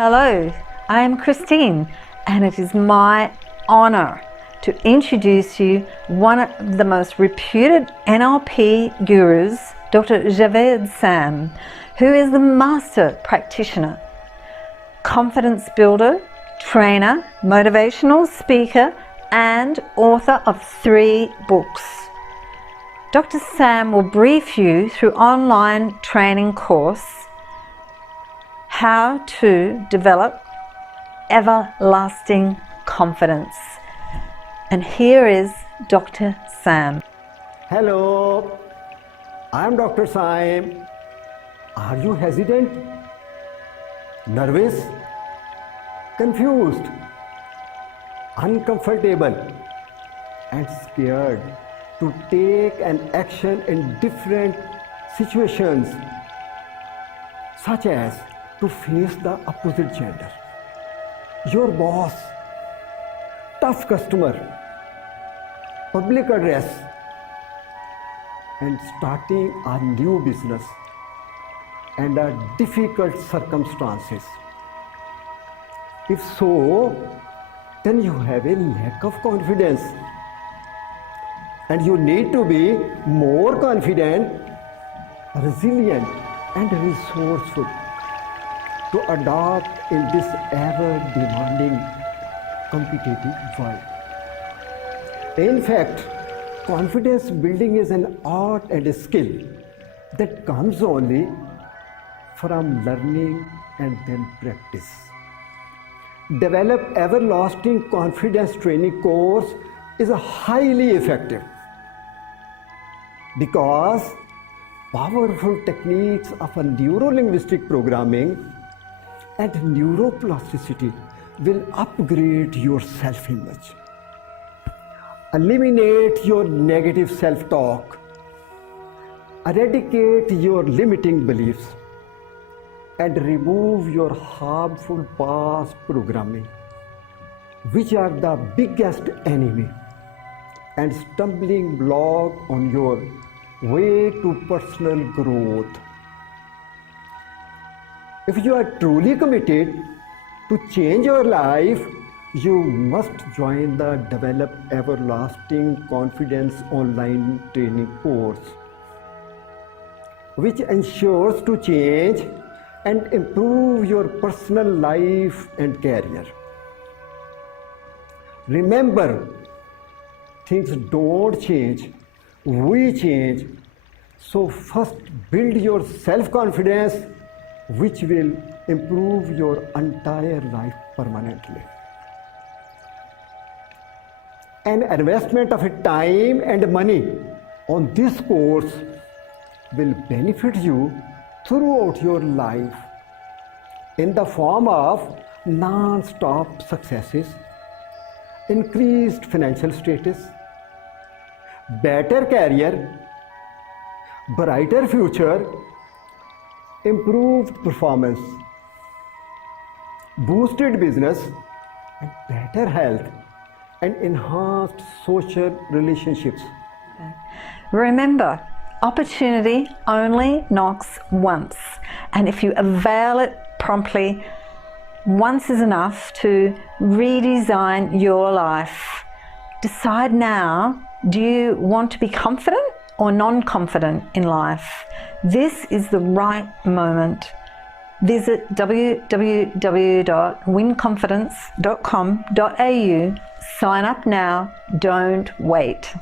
Hello, I am Christine, and it is my honor to introduce you one of the most reputed NLP gurus, Dr. Javed Saim, who is the master practitioner, confidence builder, trainer, motivational speaker, and author of 3 books. Dr. Saim will brief you through online training course how to develop everlasting confidence. And here is Dr. Saim. Hello, I am Dr. Saim. Are you hesitant, nervous, confused, uncomfortable, and scared to take an action in different situations, such as to face the opposite gender, your boss, tough customer, public address, and starting a new business under difficult circumstances? If so, then you have a lack of confidence, and you need to be more confident, resilient, and resourceful to adapt in this ever-demanding, competitive world. In fact, confidence building is an art and a skill that comes only from learning and then practice. Develop Everlasting Confidence Training course is highly effective because powerful techniques of a neuro-linguistic programming and neuroplasticity will upgrade your self-image, eliminate your negative self-talk, eradicate your limiting beliefs, and remove your harmful past programming, which are the biggest enemy and stumbling block on your way to personal growth. If you are truly committed to change your life, you must join the Develop Everlasting Confidence online training course, which ensures to change and improve your personal life and career. Remember, things don't change, we change. So first build your self-confidence, which will improve your entire life permanently. An investment of time and money on this course will benefit you throughout your life in the form of non-stop successes, increased financial status, better career, brighter future, improved performance, boosted business, and better health, and enhanced social relationships. Remember, opportunity only knocks once, and if you avail it promptly, once is enough to redesign your life. Decide now, do you want to be confident or non-confident in life? This is the right moment. Visit www.winconfidence.com.au. Sign up now, don't wait.